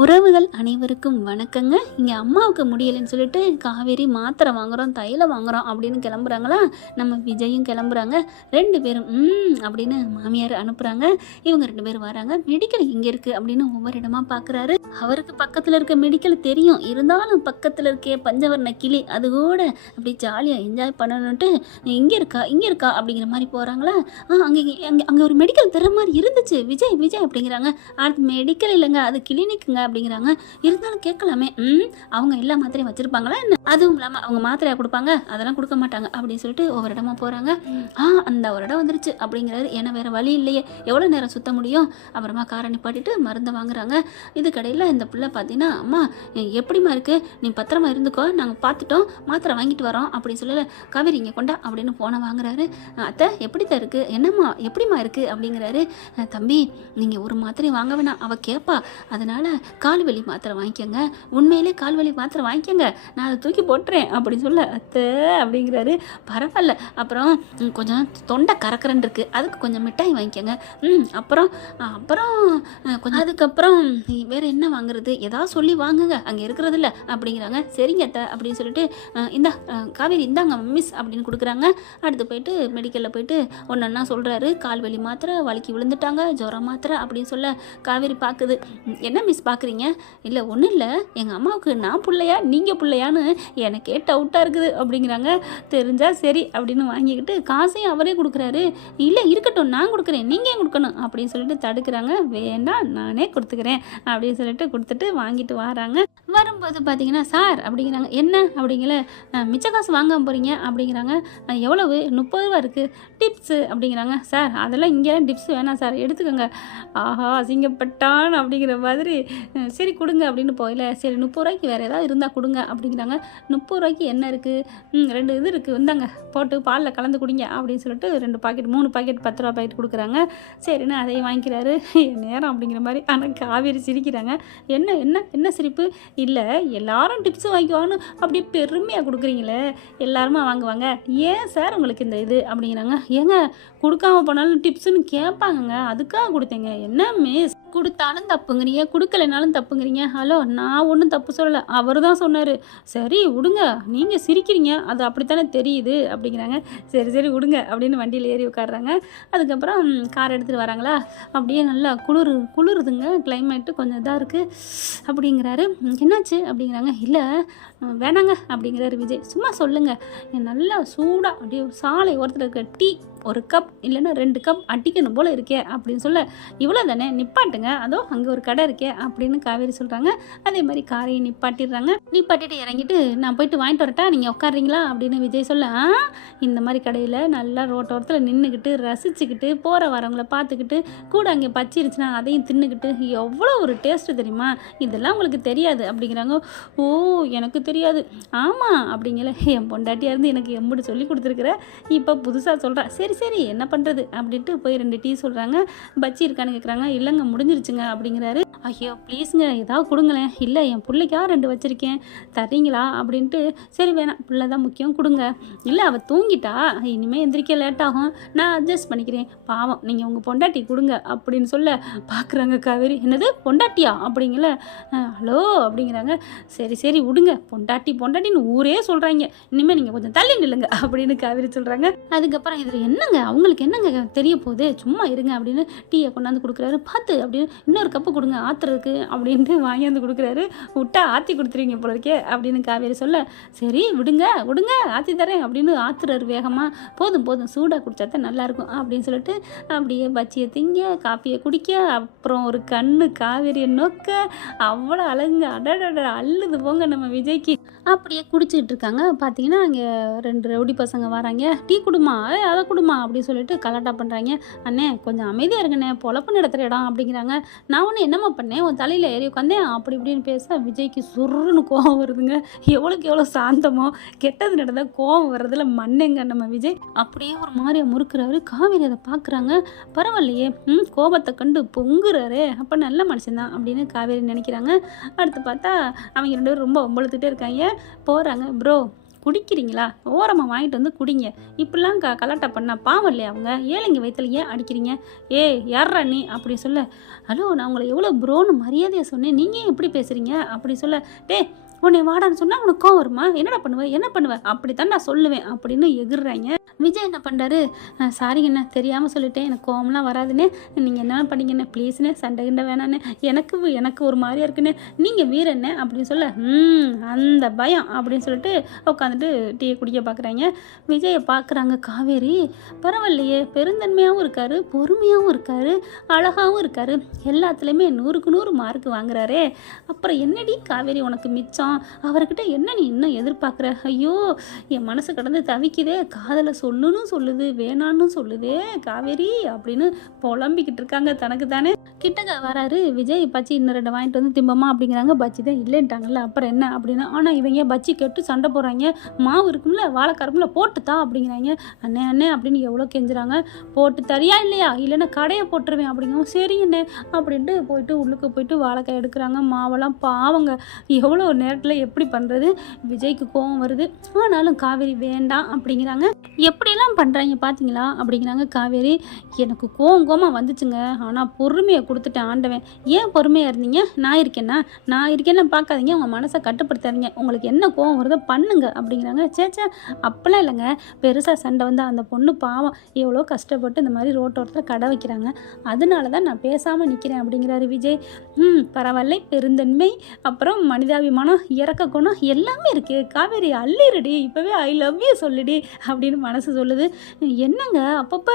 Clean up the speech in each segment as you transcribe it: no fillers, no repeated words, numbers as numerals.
உறவுகள் அனைவருக்கும் வணக்கங்க. இங்கே அம்மாவுக்கு முடியலைன்னு சொல்லிட்டு காவேரி மாத்திரை வாங்குகிறோம், தைலம் வாங்குகிறோம் அப்படின்னு கிளம்புறாங்களா. நம்ம விஜயும் கிளம்புறாங்க. 2 பேரும் அப்படின்னு மாமியார் அனுப்புகிறாங்க. இவங்க 2 பேரும் வராங்க. மெடிக்கல் இங்கே இருக்குது அப்படின்னு ஒவ்வொரு இடமா பார்க்குறாரு. அவருக்கு பக்கத்தில் இருக்க மெடிக்கல் தெரியும், இருந்தாலும் பக்கத்தில் இருக்கே பஞ்சவர்ண கிளி அது கூட அப்படி ஜாலியாக என்ஜாய் பண்ணணுன்ட்டு இங்கே இருக்கா அப்படிங்கிற மாதிரி போகிறாங்களா. அங்கே அங்கே அங்கே ஒரு மெடிக்கல் தர மாதிரி இருந்துச்சு. விஜய் விஜய் அப்படிங்கிறாங்க. அடுத்து மெடிக்கல் இல்லைங்க, அது கிளினிக்குங்க அப்படிங்கிறாங்க. இருந்தாலும் கேட்கலாமே, அவங்க எல்லா மாத்திரையும் வச்சிருப்பாங்களா என்ன? அதுவும் இல்லாமல் அவங்க மாத்திரையா கொடுப்பாங்க, அதெல்லாம் கொடுக்க மாட்டாங்க அப்படின்னு சொல்லிட்டு ஒவ்வொரு இடமா போகிறாங்க. அந்த ஒரு இடம் வந்துருச்சு அப்படிங்கிறாரு. ஏன்னா வேற வழி இல்லையே, எவ்வளோ நேரம் சுத்த முடியும். அப்புறமா காரை நிப்பாட்டிட்டு மருந்தை வாங்குறாங்க. இது கடையில் இந்த பிள்ளை பார்த்தீங்கன்னா, அம்மா எப்படிமா இருக்கு, நீ பத்திரமா இருந்துக்கோ, நாங்கள் பார்த்துட்டோம், மாத்திரை வாங்கிட்டு வரோம் அப்படின்னு சொல்லல. காவேரி இங்கே கொண்டா அப்படின்னு போனை வாங்குறாரு. அத்தை எப்படித்தான் இருக்கு, என்னம்மா எப்படிமா இருக்கு அப்படிங்கிறாரு. தம்பி நீங்கள் ஒரு மாத்திரையும் வாங்க வேணாம், அவள் கேட்பா, அதனால கால்வலி மாத்திரை வாங்கிக்கோங்க, உண்மையிலே கால்வலி மாத்திரை வாங்கிக்கோங்க, நான் அதை தூக்கி போட்டுறேன் அப்படின்னு சொல்ல. அத்தை அப்படிங்கிறாரு. பரவாயில்ல, அப்புறம் கொஞ்சம் தொண்டை கறக்கறன்னு இருக்குது, அதுக்கு கொஞ்சம் மிட்டாய் வாங்கிக்கோங்க. அப்புறம் அப்புறம் கொஞ்சம் அதுக்கப்புறம் வேறு என்ன வாங்குறது, ஏதாவது சொல்லி வாங்குங்க, அங்கே இருக்கிறது இல்லை அப்படிங்கிறாங்க. சரிங்க அத்தை அப்படின்னு சொல்லிட்டு இந்தா காவேரி இந்தாங்க மிஸ் அப்படின்னு கொடுக்குறாங்க. அடுத்து போயிட்டு மெடிக்கலில் போயிட்டு ஒன்றா சொல்கிறாரு. கால்வலி மாத்திரை, வலிக்கு விழுந்துட்டாங்க, ஜுரம் மாத்திரை அப்படின்னு சொல்ல. காவேரி பார்க்குது. என்ன மிஸ் பார்க்குறீங்க? இல்லை ஒன்றும் இல்லை, எங்கள் அம்மாவுக்கு நான் பிள்ளையா நீங்கள் பிள்ளையான்னு எனக்கே டவுட்டாக இருக்குது அப்படிங்கிறாங்க. தெரிஞ்சால் சரி அப்படின்னு வாங்கிக்கிட்டு காசையும் அவரே கொடுக்குறாரு. இல்லை இருக்கட்டும், நான் கொடுக்குறேன், நீங்கள் ஏன் கொடுக்கணும் அப்படின்னு சொல்லிட்டு தடுக்கிறாங்க. வேண்டாம் நானே கொடுத்துக்கிறேன் அப்படின்னு சொல்லிட்டு கொடுத்துட்டு வாங்கிட்டு வராங்க. வரும்போது பார்த்தீங்கன்னா, சார் அப்படிங்கிறாங்க. என்ன அப்படிங்கல, மிச்ச காசு வாங்க போகிறீங்க அப்படிங்கிறாங்க. எவ்வளவு? 30 ரூபா இருக்குது, டிப்ஸு அப்படிங்கிறாங்க. சார் அதெல்லாம் இங்கெல்லாம் டிப்ஸ் வேணாம் சார், எடுத்துக்கோங்க. ஆஹா அசிங்கப்பட்டான் அப்படிங்கிற மாதிரி. சரி கொடுங்க அப்படின்னு போயில. சரி 30 ரூபாய்க்கு வேறு ஏதாவது இருந்தால் கொடுங்க அப்படிங்கிறாங்க. 30 ரூபாய்க்கு என்ன இருக்குது, 2 இது இருக்குது, இந்தாங்க போட்டு பாலில் கலந்து குடிங்க அப்படின்னு சொல்லிட்டு 2 பாக்கெட் 3 பாக்கெட் 10 ரூபா பாக்கெட் கொடுக்குறாங்க. சரின்னு அதையும் வாங்கிக்கிறாரு. நேரம் அப்படிங்கிற மாதிரி. ஆனால் காவேரி சிரிக்கிறாங்க. என்ன என்ன என்ன சிரிப்பு? இல்லை எல்லாரும் டிப்ஸு வாங்கிக்குவாங்கன்னு அப்படியே பெருமையாக கொடுக்குறீங்களே, எல்லாருமா வாங்குவாங்க, ஏன் சார் உங்களுக்கு இந்த இது அப்படிங்கிறாங்க. ஏங்க கொடுக்காம போனாலும் டிப்ஸுன்னு கேட்பாங்கங்க, அதுக்காக கொடுத்தேங்க. என்ன மிஸ், கொடுத்தாலும் தப்புங்கிறீங்க, கொடுக்கலைனாலும் தப்புங்கிறீங்க. ஹலோ நான் ஒன்றும் தப்பு சொல்லலை, அவர் தான் சொன்னார். சரி விடுங்க, நீங்கள் சிரிக்கிறீங்க, அது அப்படித்தானே தெரியுது அப்படிங்கிறாங்க. சரி சரி விடுங்க அப்படின்னு வண்டியில் ஏறி உட்காடுறாங்க. அதுக்கப்புறம் கார் எடுத்துகிட்டு வராங்களா. அப்படியே நல்லா குளிருதுங்க, கிளைமேட்டு கொஞ்சம் இதாக இருக்குது அப்படிங்கிறாரு. என்னாச்சு அப்படிங்கிறாங்க. இல்லை வேணாங்க அப்படிங்கிறாரு விஜய். சும்மா சொல்லுங்கள், நல்லா சூடாக அப்படியே சாலை ஓரத்தில் இருக்க டீ ஒரு கப் இல்லைன்னா 2 கப் அடிக்கணும் போல் இருக்கே அப்படின்னு சொல்ல. இவ்வளோ தானே, நிப்பாட்டுங்க, அதோ அங்கே ஒரு கடை இருக்கே அப்படின்னு காவேரி சொல்கிறாங்க. அதே மாதிரி காரையை நிப்பாட்டிட்டு இறங்கிட்டு நான் போயிட்டு வாங்கிட்டு வரட்டா, நீங்கள் உட்காடுறீங்களா அப்படின்னு விஜய் சொல்ல. இந்த மாதிரி கடையில் நல்லா ரோட்டோரத்தில் நின்றுக்கிட்டு ரசிச்சுக்கிட்டு போகிற வரவங்களை பார்த்துக்கிட்டு கூட அங்கே பச்சி இருந்துச்சுன்னா அதையும் தின்னுக்கிட்டு எவ்வளோ ஒரு டேஸ்ட்டு தெரியுமா, இதெல்லாம் உங்களுக்கு தெரியாது அப்படிங்கிறாங்க. ஓ எனக்கு தெரியாது. ஆமாம் அப்படிங்கல, என் பொண்டாட்டியாக இருந்து எனக்கு எம்புடு சொல்லி கொடுத்துருக்குற, இப்போ புதுசாக சொல்கிறா. சரி சரி என்ன பண்ணுறது அப்படின்ட்டு போய் 2 டீ சொல்கிறாங்க. பச்சி இருக்கான்னு கேட்குறாங்க. இல்லைங்க முடிஞ்சிருச்சுங்க அப்படிங்கிறாரு. ஐயோ ப்ளீஸுங்க ஏதாவது கொடுங்களேன். இல்லை என் பிள்ளைக்காக 2 வச்சுருக்கேன், தரீங்களா அப்படின்ட்டு. சரி வேணாம், பிள்ளை தான் முக்கியம், கொடுங்க. இல்லை அவள் தூங்கிட்டா, இனிமேல் எந்திரிக்க லேட் ஆகும், நான் அட்ஜஸ்ட் பண்ணிக்கிறேன், பாவம் நீங்கள் உங்கள் பொண்டாட்டி கொடுங்க அப்படின்னு சொல்ல. பார்க்குறாங்க காவேரி. என்னது பொண்டாட்டியா அப்படிங்கல. ஹலோ அப்படிங்கிறாங்க. சரி சரி விடுங்க, பொண்டாட்டின்னு ஊரே சொல்கிறாங்க, இனிமேல் நீங்கள் கொஞ்சம் தள்ளி நில்லுங்க அப்படின்னு காவேரி சொல்கிறாங்க. அதுக்கப்புறம் இதில் என்னங்க அவங்களுக்கு என்னங்க தெரிய போகுது, சும்மா இருங்க அப்படின்னு டீயை கொண்டாந்து கொடுக்குறாரு. பார்த்து அப்படின்னு இன்னொரு கப்பு கொடுங்க ஆத்துறதுக்கு அப்படின்ட்டு வாங்கியாந்து கொடுக்குறாரு. விட்டா ஆற்றி கொடுத்துருவீங்க போல இருக்கே அப்படின்னு காவேரி சொல்ல. சரி விடுங்க ஆற்றி தரேன் அப்படின்னு ஆத்துறாரு வேகமாக. போதும் சூடாக குடிச்சாதான் நல்லாயிருக்கும் அப்படின்னு சொல்லிட்டு அப்படியே பச்சியை திங்க, காப்பியை குடிக்க, அப்புறம் ஒரு கண்ணு காவேரியை நோக்க, அவ்வளோ அழகுங்க, அடட அள்ளுது போங்க நம்ம விஜய்க்கு. அப்படியே குடிச்சிட்டு இருக்காங்க. பார்த்தீங்கன்னா அங்கே 2 ரவுடி பசங்க வராங்க. டீ குடுமா, அதை குடுமா அப்படின்னு சொல்லிட்டு கலாட்டா பண்ணுறாங்க. அண்ணே கொஞ்சம் அமைதியாக இருங்கண்ணே, பொழப்பு நடத்துகிற இடம் அப்படிங்கிறாங்க. நான் ஒன்று என்னம்மா பண்ணேன், உன் தலையில் ஏறி உட்காந்தேன் அப்படி இப்படின்னு பேச விஜய்க்கு சுருன்னு கோவம் வருதுங்க. எவ்வளோ சாந்தமோ, கெட்டது நடந்தால் கோவம் வர்றதுல மண்ணெங்க நம்ம விஜய். அப்படியே ஒரு மாதிரியா முறுக்குறாரு. காவேரி அதை பார்க்குறாங்க. பரவாயில்லையே, கோபத்தை கண்டு பொங்குறாரு, அப்போ நல்ல மனுஷன்தான் அப்படின்னு காவேரி நினைக்கிறாங்க. அடுத்து பார்த்தா அவங்க 2 பேரும் ரொம்ப ஒம்பளுத்துட்டே இருக்காங்க. போகிறாங்க. ப்ரோ குடிக்கிறீங்களா? ஓரமாக வாங்கிட்டு வந்து குடிங்க. இப்படிலாம் கலாட்டா பண்ணா பாவம் இல்லையா? அவங்க ஏழைங்க வயிற்றுல ஏன் அடிக்கிறீங்க? யார்ரா நீ அப்படி சொல்ல, ஹலோ நான் உங்களை எவ்வளோ ப்ரோன்னு மரியாதையை சொன்னேன், நீங்கள் ஏன் இப்படி பேசுகிறீங்க அப்படி சொல்ல, உன்னை வாடான்னு சொன்னால் உனக்கு கோவம் வருமா? என்னடா பண்ணுவேன் என்ன பண்ணுவேன் அப்படித்தான் நான் சொல்லுவேன் அப்படின்னு எகுறாங்க. விஜய் என்ன பண்ணுறாரு, சாரிங்கண்ணே தெரியாமல் சொல்லிட்டேன், எனக்கு கோவம்லாம் வராதுண்ணே, நீங்கள் என்ன பண்ணிங்கண்ணே ப்ளீஸ்ண்ணே, சண்டை கிண்டை வேணாண்ணே, எனக்கு ஒரு மாதிரியா இருக்குண்ணே, நீங்கள் வீரண்ணே அப்படின்னு சொல்ல, அந்த பயம் அப்படின்னு சொல்லிட்டு உட்காந்துட்டு டீயை குடிக்க பார்க்குறாங்க. விஜயை பார்க்குறாங்க காவேரி. பரவாயில்லையே, பெருந்தன்மையாகவும் இருக்கார், பொறுமையாகவும் இருக்கார், அழகாகவும் இருக்கார், எல்லாத்துலேயுமே 100க்கு 100 மார்க் வாங்குறாரே. அப்புறம் என்னடி காவேரி உனக்கு மிச்சம்? அவர்கிட்ட என்ன நீ இன்னும் எதிர்பார்க்குற? ஐயோ என் மனசு கடந்து தவிக்குதே, காதலை சொல்லுன்னு சொல்லுது, வேணான்னு சொல்லுதே காவேரி அப்படின்னு புலம்பிக்கிட்டு இருக்காங்க தனக்கு தானே. கிட்டக்க வராரு விஜய். பச்சி இன்னும் 2 வாங்கிட்டு வந்து திம்பமா அப்படிங்கிறாங்க. பச்சி தான் இல்லைன்ட்டாங்கல்ல, அப்புறம் என்ன அப்படின்னு. ஆனால் இவங்க பச்சி கெட்டு சண்டை போடுறாங்க. மாவு இருக்கும்ல, வாழைக்கரும்புல போட்டுத்தா அப்படிங்கிறாங்க. அண்ணே அண்ணே அப்படின்னு எவ்வளோ கெஞ்சுறாங்க. போட்டு தரியா இல்லையா, இல்லைன்னா கடையை போட்டுருவேன் அப்படிங்கிறோம். சரிங்கண்ணே அப்படின்ட்டு போயிட்டு உள்ளுக்கு போயிட்டு வாழைக்காய் எடுக்கிறாங்க. மாவெல்லாம் பாவங்க, எவ்வளோ நேரத்தில் எப்படி பண்ணுறது. விஜய்க்கு கோவம் வருது. ஆனாலும் காவேரி வேண்டாம் அப்படிங்கிறாங்க. எப்படியெல்லாம் பண்ணுறாங்க பார்த்தீங்களா அப்படிங்கிறாங்க காவேரி. எனக்கு கோவமாக வந்துச்சுங்க, ஆனால் பொறுமையை கொடுத்துட்டேன் ஆண்டவன். ஏன் பொறுமையாக இருந்தீங்க? நான் இருக்கேன்னா பார்க்காதீங்க, உங்கள் மனசை கட்டுப்படுத்தாதீங்க, உங்களுக்கு என்ன கோவம் வருதோ பண்ணுங்க அப்படிங்கிறாங்க. சேச்சா அப்பெல்லாம் இல்லைங்க, பெருசாக சண்டை வந்து அந்த பொண்ணு பாவம் எவ்வளோ கஷ்டப்பட்டு இந்த மாதிரி ரோட்டோரத்தில் கடை வைக்கிறாங்க, அதனால தான் நான் பேசாமல் நிற்கிறேன் அப்படிங்கிறாரு விஜய். பரவாயில்லை, பெருந்தன்மை, அப்புறம் மனிதாபிமானம், இறக்க குணம் எல்லாமே இருக்குது காவேரி, அள்ளிருடி, இப்போவே ஐ லவ் யூ சொல்லுடி அப்படின்னு மனசு சொல்லுது. என்னங்க அப்பப்போ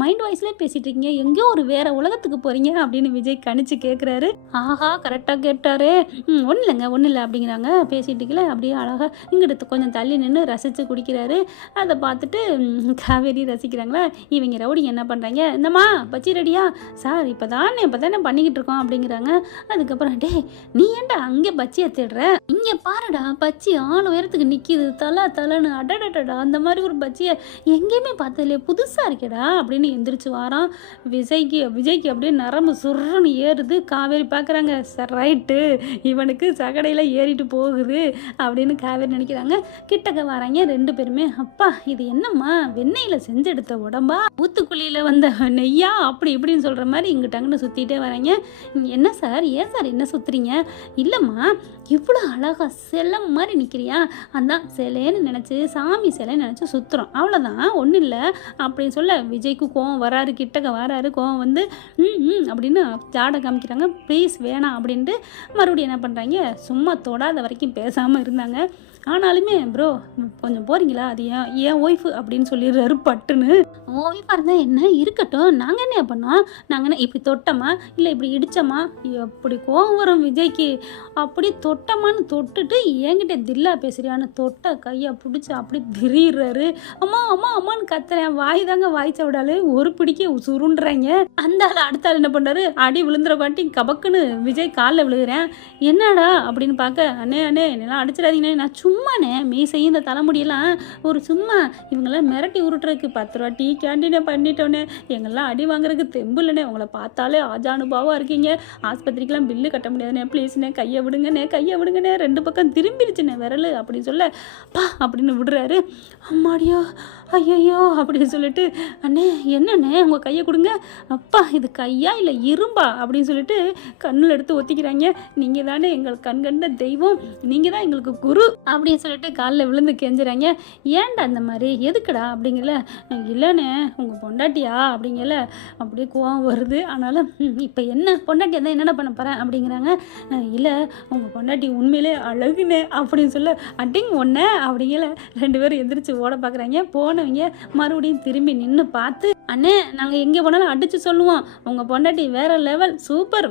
மைண்ட் வாய்ஸ்லேயே பேசிகிட்டு இருக்கீங்க, எங்கேயோ ஒரு வேறு உலகத்துக்கு போகிறீங்க அப்படின்னு விஜய் கணிச்சு கேட்குறாரு. ஆஹா கரெக்டாக கேட்டாரு. ஒன்றும் இல்லை அப்படிங்கிறாங்க. பேசிகிட்டு இருக்கல அப்படியே அழகாக இங்கிட்ட கொஞ்சம் தள்ளி நின்று ரசித்து குடிக்கிறாரு. அதை பார்த்துட்டு காவேரி ரசிக்கிறாங்களா. இவங்க ரவுடிங்க என்ன பண்ணுறாங்க, இந்தம்மா பச்சி ரெடியா சார், இப்போ தானே பண்ணிக்கிட்டு இருக்கோம் அப்படிங்கிறாங்க. அதுக்கப்புறம் நீ ஏன்டா அங்கே பச்சியை தேடுற, இங்கே பாருடா பச்சி ஆள் உயரத்துக்கு நிற்கிது, தலைன்னு அடடடா, அந்த மாதிரி ஒரு பச்சியை எங்கேயுமே பார்த்ததுலையே, புதுசாக இருக்கேடா அப்படின்னு எந்திரிச்சு வாரான். விஜய்க்கு அப்படியே நரம்பு சுருன்னு ஏறுது. காவேரி பார்க்குறாங்க, சார் ரைட்டு, இவனுக்கு சகடையில் ஏறிட்டு போகுது அப்படின்னு காவேரி நினைக்கிறாங்க. கிட்டக்க வராங்க 2 பேருமே. அப்பா இது என்னம்மா, வெண்ணெயில் செஞ்செடுத்த உடம்பா, ஊத்துக்குழியில் வந்த நெய்யா அப்படி இப்படின்னு சொல்கிற மாதிரி இங்கிட்டாங்கன்னு சுற்றிட்டே வராங்க. என்ன சார், ஏன் சார் என்ன சுற்றுறீங்க? இல்லைம்மா இவ்வளோ அழகா செல்லம் மாதிரி நிற்கிறியா, அதான் சிலைன்னு நினச்சி, சாமி சிலைன்னு நினச்சி சுற்றுறோம், அவ்வளோதான், ஒன்றும் இல்லை அப்படின்னு சொல்ல விஜய்க்கு கோவம் வராரு. கிட்டக்க வராரு. கோவம் வந்து அப்படின்னு ஜாடை காமிக்கிறாங்க. ப்ளீஸ் வேணாம் அப்படின்ட்டு மறுபடியும் என்ன பண்ணுறாங்க, சும்மா தொடாத வரைக்கும் பேசாமல் இருந்தாங்க. ஆனாலுமே ப்ரோ கொஞ்சம் போகிறீங்களா, அது ஏன் ஒய்ஃபு அப்படின்னு சொல்லிடுறாரு பட்டுன்னு. ஒய்ஃபாக இருந்தால் என்ன இருக்கட்டும், நாங்கள் என்ன பண்ணோம், நாங்கள் என்ன இப்படி தொட்டோமா இல்லை இப்படி இடித்தோமா, எப்படி கோவம் வரும் விஜய்க்கு. அப்படி தொட்டமான்னு தொட்டுட்டு என்கிட்ட தில்லா பேசுறியான்னு தொட்ட கையை பிடிச்சி அப்படி திரிடுறாரு. அம்மா அம்மா அம்மான்னு கத்துறேன். வாய் தாங்க வாய்ச்ச விடாலே ஒரு பிடிக்க சுருண்டுறாங்க. அந்த ஆள் அடுத்த ஆள் என்ன பண்ணுறாரு, அடி விழுந்துற காட்டி கபக்குன்னு விஜய் காலில் விழுகிறேன். என்னடா அப்படின்னு பார்க்க, அண்ணே என்னெல்லாம் அடிச்சிடாதீங்கண்ணே, நான் சும்மாண்ணே மீசையும் இந்த தலைமுடியெல்லாம் ஒரு சும்மா இவங்கெல்லாம் மிரட்டி உருட்டுறதுக்கு 10 ரூபா டீ கேண்டீனே பண்ணிட்டோன்னே, எங்கெல்லாம் அடி வாங்குறதுக்கு தெம்பு இல்லைண்ணே, உங்களை பார்த்தாலே ஆஜானுபாவாக இருக்கீங்க, ஆஸ்பத்திரிக்கெலாம் பில்லு கட்ட முடியாதுண்ணே, ப்ளீஸ்ண்ணே கையை விடுங்கண்ணே 2 பக்கம் திரும்பிடுச்சுண்ணே விரல் அப்படின்னு சொல்ல பா அப்படின்னு விடுறாரு. அம்மாடியோ ஐயோ அப்படின்னு சொல்லிட்டு, அண்ணே என்னண்ணே உங்கள் கையை கொடுங்க, அப்பா இது கையா இல்லை இரும்பா அப்படின்னு சொல்லிட்டு கண்ணில் எடுத்து ஒத்திக்கிறாங்க. நீங்கள் தானே எங்கள் கண்கண்ட தெய்வம், நீங்கள் தான் எங்களுக்கு குரு அப்படின்னு சொல்லிட்டு காலில் விழுந்து கெஞ்சுறாங்க. ஏன்டா அந்த மாதிரி, எதுக்குடா அப்படிங்கல. இல்லைண்ணே உங்கள் பொண்டாட்டியா அப்படிங்கல. அப்படியே கோவம் வருது. ஆனாலும் இப்போ என்ன பொண்டாட்டியா தான் என்னென்ன பண்ண போகிறேன் அப்படிங்கிறாங்க. இல்லை உங்கள் பொண்டாட்டி உண்மையிலே அழகுனே அப்படின்னு சொல்ல, அட்டிங் ஒன்று அப்படிங்கல. 2 பேரும் எந்திரிச்சு ஓட பார்க்குறாங்க. போனவங்க மறுபடியும் திரும்பி நின்று பார்த்து, அண்ணே நாங்கள் எங்கே போனாலும் அடித்து சொல்லுவோம், உங்கள் பொண்டாட்டி வேறு லெவல், சூப்பர்,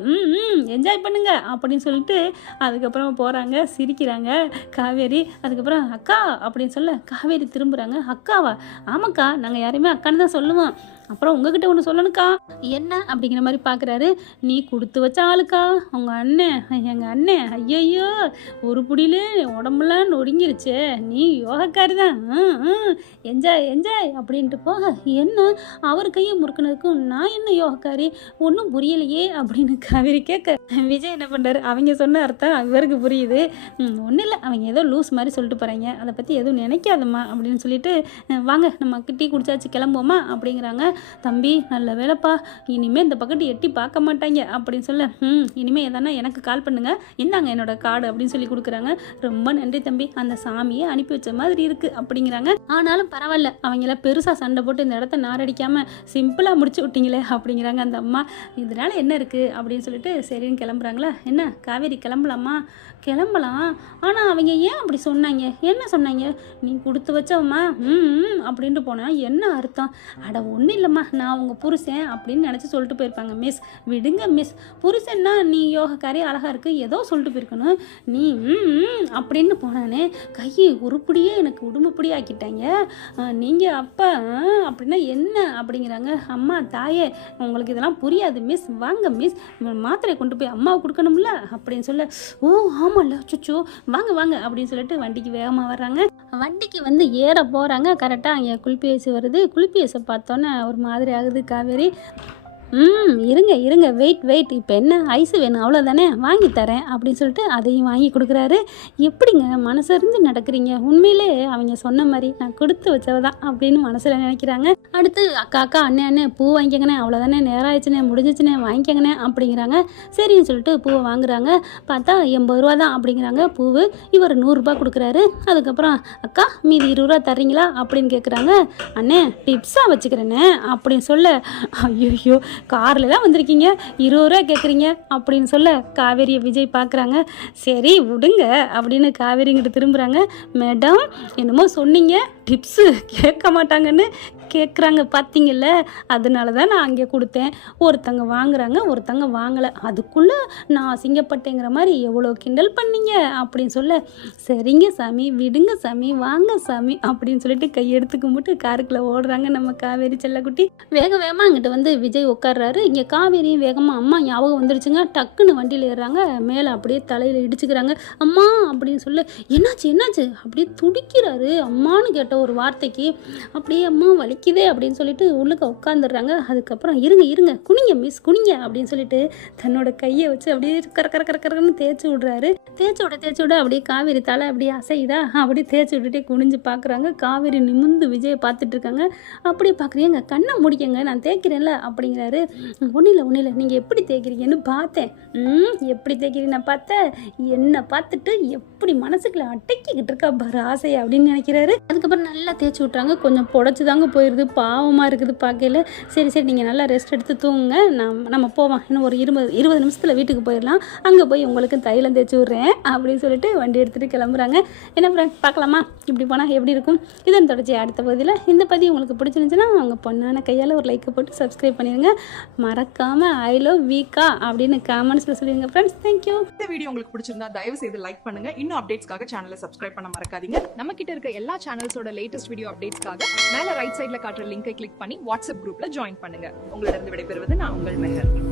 என்ஜாய் பண்ணுங்க அப்படின்னு சொல்லிட்டு அதுக்கப்புறம் போகிறாங்க. சிரிக்கிறாங்க காவேரி. அதுக்கப்புறம் அக்கா அப்படின்னு சொல்ல காவேரி திரும்புகிறாங்க. அக்காவா? ஆமாக்கா, நாங்கள் யாரையுமே அக்கான்னு தான் சொல்லுவோம். அப்புறம் உங்ககிட்ட ஒன்று சொல்லணுக்கா. என்ன அப்படிங்கிற மாதிரி பார்க்குறாரு. நீ கொடுத்து வச்ச ஆளுக்கா உங்கள் அண்ணன், எங்கள் அண்ணன். ஐயையோ, ஒரு புடியிலே உடம்புலாம் நொறுங்கிருச்சே. நீ யோகக்காரி தான், என்ஜாய் என்ஜாய் அப்படின்ட்டு போக, என்ன அவர் கையை முறுக்குனதுக்கும் நான் என்ன யோகக்காரி, ஒன்றும் புரியலையே அப்படின்னு காவேரி கேட்க, விஜய் என்ன பண்ணுறாரு, அவங்க சொன்ன அர்த்தம் இவருக்கு புரியுது. ஒன்றும் இல்லை, அவங்க ஏதோ லூஸ் மாதிரி சொல்லிட்டு போகிறாங்க, அதை பற்றி எதுவும் நினைக்காதம்மா அப்படின்னு சொல்லிட்டு, வாங்க நம்ம டீ குடிச்சாச்சு கிளம்புவோமா அப்படிங்கிறாங்க. தம்பி நல்ல வேலைப்பா, இனிமேல் இந்த பக்கத்து எட்டி பார்க்க மாட்டாங்க அப்படின்னு சொல்ல, இனிமேல் எதனா எனக்கு கால் பண்ணுங்க, இந்தாங்க என்னோட கார்டு அப்படின்னு சொல்லி கொடுக்குறாங்க. ரொம்ப நன்றி தம்பி, அந்த சாமியை அனுப்பி வச்ச மாதிரி இருக்குது அப்படிங்கிறாங்க. ஆனாலும் பரவாயில்ல, அவங்கள பெருசாக சண்டை போட்டு இந்த இடத்த நாரடிக்காமல் சிம்பிளாக முடிச்சு விட்டீங்களே அப்படிங்கிறாங்க அந்த அம்மா. இதனால் என்ன இருக்குது அப்படின்னு சொல்லிட்டு சரின்னு கிளம்புறாங்களா. என்ன காவேரி கிளம்பலாமா? கிளம்பலாம், ஆனால் அவங்க ஏன் அப்படி சொன்னாங்க, என்ன சொன்னாங்க, நீ கொடுத்து வச்சவம்மா அப்படின்ட்டு போனால் என்ன அர்த்தம்? அட ஒன்றும் இல்லைம்மா, நான் உங்கள் புருஷன் அப்படின்னு நினச்சி சொல்லிட்டு போயிருப்பாங்க மிஸ். விடுங்க மிஸ், புருஷன்னா நீ யோகக்காரி அழகாக இருக்குது ஏதோ சொல்லிட்டு போயிருக்கணும். நீ அப்படின்னு போனானே கையை உருப்படியே எனக்கு உடும்பப்படி ஆக்கிட்டாங்க. நீங்கள் அப்போ அப்படின்னா என்ன அப்படிங்கிறாங்க. அம்மா தாயே, உங்களுக்கு இதெல்லாம் புரியாது மிஸ், வாங்க மிஸ், மாத்திரையை கொண்டு போய் அம்மாவை கொடுக்கணும்ல அப்படின்னு சொல்ல, ஓ ஆமாம்ல சுச்சோ, வாங்க வாங்க அப்படின்னு சொல்லிட்டு வண்டிக்கு வேகமாக வர்றாங்க. வண்டிக்கு வந்து ஏற போகிறாங்க. கரெக்டாக அங்கே குளிப்பேசி வருது. குளிப்பேசை பார்த்தோன்னே ஒரு மாதிரி ஆகுது காவேரி. இருங்க இருங்க, வெயிட், இப்போ என்ன ஐஸு வேணும் அவ்வளோதானே, வாங்கி தரேன் அப்படின்னு சொல்லிட்டு அதையும் வாங்கி கொடுக்குறாரு. எப்படிங்க மனசறிஞ்சு நடக்கிறீங்க, உண்மையிலே அவங்க சொன்ன மாதிரி நான் கொடுத்து வச்சவ தான் அப்படின்னு மனசில் நினைக்கிறாங்க. அடுத்து அக்கா அண்ணே பூ வாங்கிக்கங்கண்ணே, அவ்வளோதானே, நேரம் ஆயிடுச்சுனே, முடிஞ்சிச்சுனே, வாங்கிக்கங்கண்ணே அப்படிங்கிறாங்க. சரின்னு சொல்லிட்டு பூவை வாங்குறாங்க. பார்த்தா 80 ரூபா தான் அப்படிங்கிறாங்க பூவு. இவர் 100 ரூபா கொடுக்குறாரு. அதுக்கப்புறம் அக்கா மீதி 20 ரூபா தர்றீங்களா அப்படின்னு கேட்குறாங்க. அண்ணே டிப்ஸாக வச்சுக்கிறேண்ணே அப்படின்னு சொல்ல, ஐயோ காரில் தான் வந்திருக்கீங்க 20 ரூபா கேட்குறீங்க அப்படின்னு சொல்ல காவேரியை விஜய் பார்க்குறாங்க. சரி விடுங்க அப்படின்னு காவேரிங்கிட்ட திரும்புகிறாங்க. மேடம் என்னமோ சொன்னீங்க, டிப்ஸு கேட்க மாட்டாங்கன்னு கேட்குறாங்க பார்த்தீங்கல்ல, அதனால தான் நான் அங்கே கொடுத்தேன். ஒருத்தங்க வாங்குறாங்க, ஒருத்தங்க வாங்கலை, அதுக்குள்ளே நான் அசிங்கப்பட்டேங்கிற மாதிரி எவ்வளோ கிண்டல் பண்ணீங்க அப்படின்னு சொல்ல, சரிங்க சாமி விடுங்க சாமி, வாங்க சாமி அப்படின்னு சொல்லிட்டு கையெடுத்து கும்பிட்டு காருக்குள்ளே ஓடுறாங்க நம்ம காவேரி செல்லக்குட்டி. வேகமாக அங்கிட்ட வந்து விஜய் உட்கார்றாரு. இங்கே காவேரியும் வேகமாக அம்மா ஞாபகம் வந்துருச்சுங்க. டக்குன்னு வண்டியில் ஏறுறாங்க. மேலே அப்படியே தலையில் இடிச்சுக்கிறாங்க. அம்மா அப்படின்னு சொல்ல, என்னாச்சு அப்படியே துடிக்கிறாரு. அம்மானு கேட்ட ஒரு வார்த்தைக்கு அப்படியே அம்மா வலிக்குதே அப்படின்னு சொல்லிட்டு உள்ளுக்க உட்காந்துடுறாங்க. அதுக்கப்புறம் இருங்க குனிங்க மிஸ் குனிங்க அப்படின்னு சொல்லிட்டு தன்னோட கையை வச்சு அப்படியே கரன்னு தேய்ச்சி விடுறாரு. தேய்ச்சி விட அப்படியே காவேரி தலை அப்படியே அசைதா, அப்படியே தேய்ச்சி விட்டுட்டே குனிஞ்சு பார்க்குறாங்க. காவேரி நிமிந்து விஜயை பார்த்துட்டு இருக்காங்க. அப்படியே பார்க்குறீங்க, கண்ணை முடிக்கங்க நான் தேய்க்கிறேன்ல அப்படிங்கிறாரு. ஒன்றும் இல்லை நீங்கள் எப்படி தேய்க்கிறீங்கன்னு பார்த்தேன். எப்படி தேய்க்கிறீங்க நான் பார்த்தேன், என்னை பார்த்துட்டு எப்படி மனசுக்குள்ள அட்டைக்கிட்டு இருக்கா பாரு ஆசை அப்படின்னு நினைக்கிறாரு. அதுக்கப்புறம் நல்லா தேய்ச்சி விட்றாங்க. கொஞ்சம் புடச்சி தாங்க போயிடுது, பாவமாக இருக்குது பார்க்கல. சரி நீங்கள் நல்லா ரெஸ்ட் எடுத்து தூங்குங்க, நம்ம போவோம், இன்னும் ஒரு 20 நிமிஷத்தில் வீட்டுக்கு போயிடலாம், அங்கே போய் உங்களுக்கு தைலம் தேய்ச்சி விட்றேன் அப்படின்னு சொல்லிட்டு வண்டி எடுத்துகிட்டு கிளம்புறாங்க. என்ன ஃப்ரெண்ட் பார்க்கலாமா இப்படி போனால் எப்படி இருக்கும்? இதன் தொடர்ச்சி அடுத்த பகுதியில். இந்த பதிவு உங்களுக்கு பிடிச்சிருந்துச்சுன்னா அவங்க பொண்ணான கையால் ஒரு லைக்கை போட்டு சப்ஸ்கிரைப் பண்ணிடுங்க. மறக்காமல் ஐ லவ் வீக்கா அப்படின்னு காமெண்ட்ஸில் சொல்லிடுங்க ஃப்ரெண்ட்ஸ். தேங்க்யூ. இந்த வீடியோ உங்களுக்கு பிடிச்சிருந்தா தயவு செய்து லைக் பண்ணுங்க. இன்னும் அப்டேட்ஸ்க்காக சேனலை சப்ஸ்கிரைப் பண்ண மறக்காதீங்க. நம்ம கிட்ட இருக்க எல்லா சேனல்ஸோட லேட்டஸ்ட் வீடியோ அப்டேட்ஸ்க்காக மேல ரைட் சைடுல காட்டுற லிங்கை கிளிக் பண்ணி வாட்ஸ்அப் குரூப்ல ஜாயின் பண்ணுங்க. உங்களிடம் விடைபெறுவது நான் உங்கள் மெஹர்.